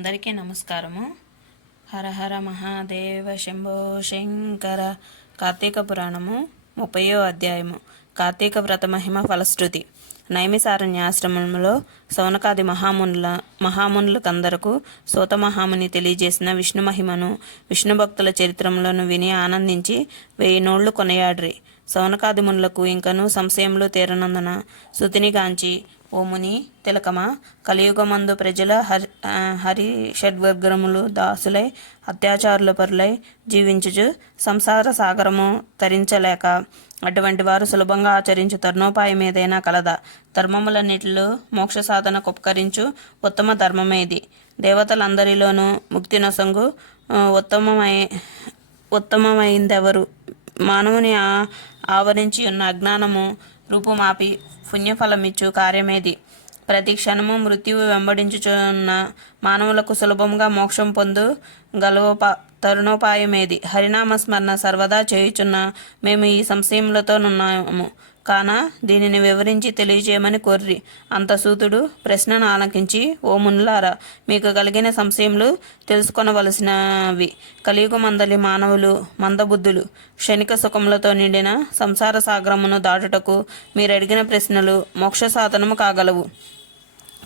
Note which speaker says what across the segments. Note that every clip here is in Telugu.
Speaker 1: అందరికీ నమస్కారము. హర హర మహాదేవ శంభో శంకర కార్తీక పురాణము ముప్పయో అధ్యాయము. కార్తీక వ్రత మహిమ ఫలశ్రుతి. నైమిసారణ్యాశ్రమంలో సౌనకాది మహామునుల మహామునులకందరకు సోత మహాముని తెలియజేసిన విష్ణు మహిమను విష్ణు భక్తుల చరిత్రములను విని ఆనందించి వెయ్యి నోళ్ళు కొనయాడ్రి. సౌనకాదిమునులకు ఇంకను సంశయములు తీరనందున శృతినిగాంచి ఓ ముని తిలకమా కలియుగమందు ప్రజల హరి హరి షడ్వర్గములు దాసులై అత్యాచారుల పరులై జీవించుచు సంసార సాగరము తరించలేక అటువంటి వారు సులభంగా ఆచరించు తరుణోపాయం ఏదైనా కలదా. ధర్మములన్నిటిలో మోక్ష సాధనకు ఉపకరించు ఉత్తమ ధర్మమేది దేవతలందరిలోనూ ముక్తి నొసంగు ఉత్తమమై ఉత్తమమైందెవరు? మానవుని ఆ- ఆవరించి ఉన్న అజ్ఞానము రూపుమాపి పుణ్యఫలమిచ్చు కార్యమేది. ప్రతి క్షణము మృత్యువు వెంబడించుచున్న మానవులకు సులభంగా మోక్షం పొందు గలవోప తరుణోపాయమేది. హరినామ స్మరణ సర్వదా చేయుచున్న మేము ఈ సంశయములతోనున్నాము. కాన దీనిని వివరించి తెలియజేయమని కోర్రి. అంత సూతుడు ప్రశ్నను ఆలకించి ఓ మునులారా మీకు కలిగిన సంశయములు తెలుసుకొనవలసినవి. కలియుగమందలి మానవులు మందబుద్ధులు క్షణిక సుఖములతో నిండిన సంసార సాగరమును దాటుటకు మీరు అడిగిన ప్రశ్నలు మోక్ష సాధనము కాగలవు.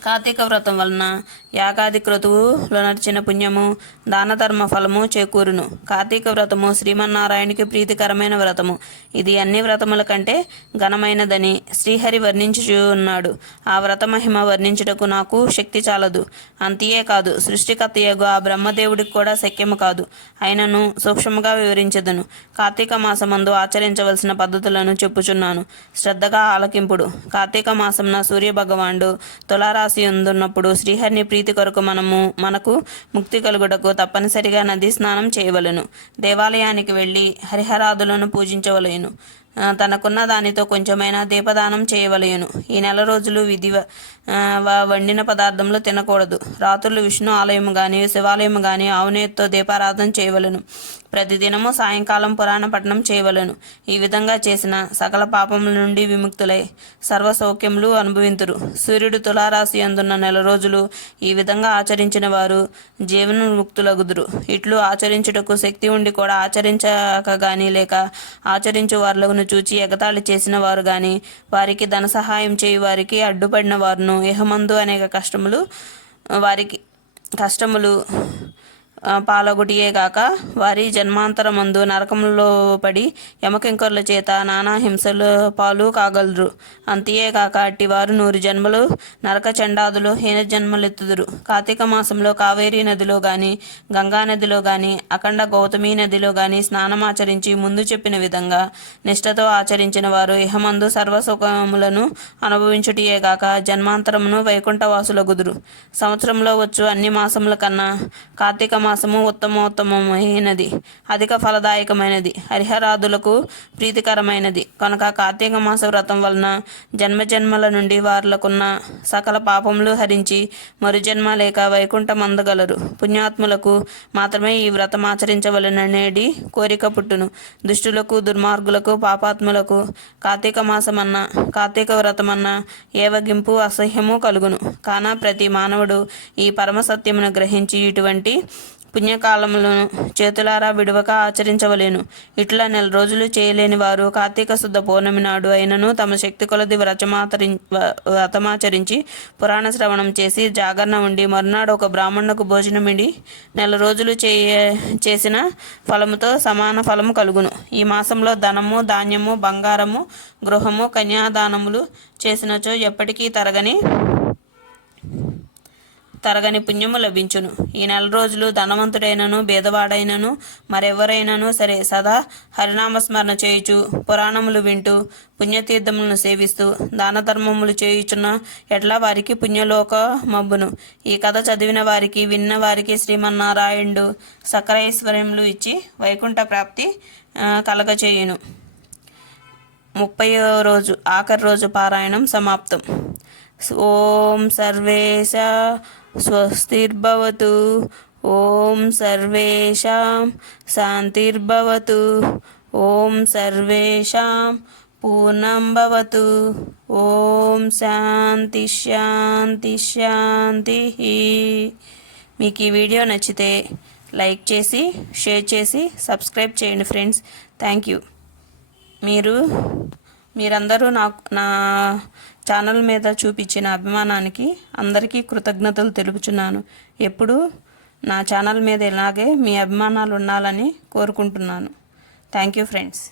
Speaker 1: కార్తీక వ్రతం వలన యాగాది క్రతువులో నడిచిన పుణ్యము దానధర్మ ఫలము చేకూరును. కార్తీక వ్రతము శ్రీమన్నారాయణునికి ప్రీతికరమైన వ్రతము. ఇది అన్ని వ్రతముల కంటే ఘనమైనదని శ్రీహరి వర్ణించుచు ఉన్నాడు. ఆ వ్రత మహిమ వర్ణించుటకు నాకు శక్తి చాలదు. అంతియే కాదు సృష్టికర్తయగు ఆ బ్రహ్మదేవుడికి కూడా శక్యము కాదు. అయినను సూక్ష్మగా వివరించదును. కార్తీక మాసమందు ఆచరించవలసిన పద్ధతులను చెప్పుచున్నాను. శ్రద్ధగా ఆలకింపుడు. కార్తీక మాసంన సూర్య భగవానుడు తులారాశి ఉందున్నప్పుడు శ్రీహరిని ప్రీతి కొరకు మనము మనకు ముక్తి కలుగుటకు తప్పనిసరిగా నదీ స్నానం చేయవలెను. దేవాలయానికి వెళ్ళి హరిహరాదులను పూజించవలేను. తనకున్న దానితో కొంచెమైనా దీపదానం చేయవలెను. ఈ నెల రోజులు విధి వండిన పదార్థంలో తినకూడదు. రాత్రులు విష్ణు ఆలయం కానీ శివాలయం కానీ ఆవునేతితో దీపారాధన చేయవలెను. ప్రతిదినము సాయంకాలం పురాణ పఠనం చేయవలెను. ఈ విధంగా చేసిన సకల పాపముల నుండి విముక్తులై సర్వ సౌఖ్యములు అనుభవింతురు. సూర్యుడు తులారాశి అందున్న నెల రోజులు ఈ విధంగా ఆచరించిన వారు జీవన ముక్తులగుదురు ఇట్లు ఆచరించుటకు శక్తి ఉండి కూడా ఆచరించక గాని లేక ఆచరించు వారిలో చూచి ఎగతాళి చేసిన వారు గాని వారికి ధన సహాయం చేయు వారికి అడ్డుపడిన వారును ఎహమందు అనేక కష్టములు వారికి కష్టములు పాలగుటియే గాక వారి జన్మాంతరమందు నరకములో పడి యమకింకరుల చేత నానా హింసలు పాలు కాగలరు. అంతేకాక అట్టి వారు నూరు జన్మలు నరక చండాదులు హీన జన్మలెత్తుదురు. కార్తీక మాసంలో కావేరీ నదిలో గాని గంగా నదిలో గాని అఖండ గౌతమి నదిలో గాని స్నానమాచరించి ముందు చెప్పిన విధంగా నిష్ఠతో ఆచరించిన వారు ఇహమందు సర్వసుఖములను అనుభవించుటియే గాక జన్మాంతరమును వైకుంఠవాసులగుదురు. సంవత్సరంలో వచ్చు అన్ని మాసముల కన్నా కార్తీక మాసము ఉత్తమోత్తమమైనది అధిక ఫలదాయకమైనది హరిహరాదులకు ప్రీతికరమైనది. కనుక కార్తీక మాస వ్రతం వలన జన్మజన్మల నుండి వారులకున్న సకల పాపములు హరించి మరుజన్మ లేక వైకుంఠం అందగలరు పుణ్యాత్ములకు మాత్రమే ఈ వ్రతం ఆచరించవలననేది కోరిక పుట్టును. దుష్టులకు దుర్మార్గులకు పాపాత్ములకు కార్తీక మాసమన్న కార్తీక వ్రతమన్న ఏవగింపు అసహ్యము కలుగును. కాన ప్రతి మానవుడు ఈ పరమ సత్యమును గ్రహించి ఇటువంటి పుణ్యకాలములను చేతులారా విడువక ఆచరించవలేను. ఇట్లా నెల రోజులు చేయలేని వారు కార్తీక శుద్ధ పౌర్ణమి నాడు అయినను తమ శక్తి కొలది వ్రతమాతరి వ్రతమాచరించి పురాణ శ్రవణం చేసి జాగరణ ఉండి మరునాడు ఒక బ్రాహ్మణుకు భోజనమిడి నెల రోజులు చేయ చేసిన ఫలముతో సమాన ఫలము కలుగును. ఈ మాసంలో ధనము ధాన్యము బంగారము గృహము కన్యాదానములు చేసినచో ఎప్పటికీ తరగని తరగని పుణ్యము లభించును. ఈ నెల రోజులు ధనవంతుడైనను భేదవాడైనను మరెవరైనను సరే సదా హరినామస్మరణ చేయుచు పురాణములు వింటూ పుణ్యతీర్థములను సేవిస్తూ దాన ధర్మములు చేయుచున్న ఎట్లా వారికి పుణ్యలోక మబ్బును ఈ కథ చదివిన వారికి విన్న వారికి శ్రీమన్నారాయణుడు సకరైశ్వర్యములు ఇచ్చి వైకుంఠ ప్రాప్తి కలగచేయును. ముప్పయో రోజు ఆఖరి రోజు పారాయణం సమాప్తం. ఓం సర్వేశ స్వస్తిర్భవతు. ఓం సర్వేషాం శాంతిర్భవతు. ఓం సర్వేషాం పూర్ణం భవతు ఓం శాంతి శాంతి శాంతి. మీకు ఈ వీడియో నచ్చితే లైక్ చేసి షేర్ చేసి సబ్స్క్రైబ్ చేయండి ఫ్రెండ్స్. Thank you. మీరు మీరందరూ నాకు నా ఛానల్ మీద చూపించిన అభిమానానికి అందరికీ కృతజ్ఞతలు తెలుపుచున్నాను. ఎప్పుడూ నా ఛానల్ మీద ఇలాగే మీ అభిమానాలు ఉండాలని కోరుకుంటున్నాను. Thank you friends.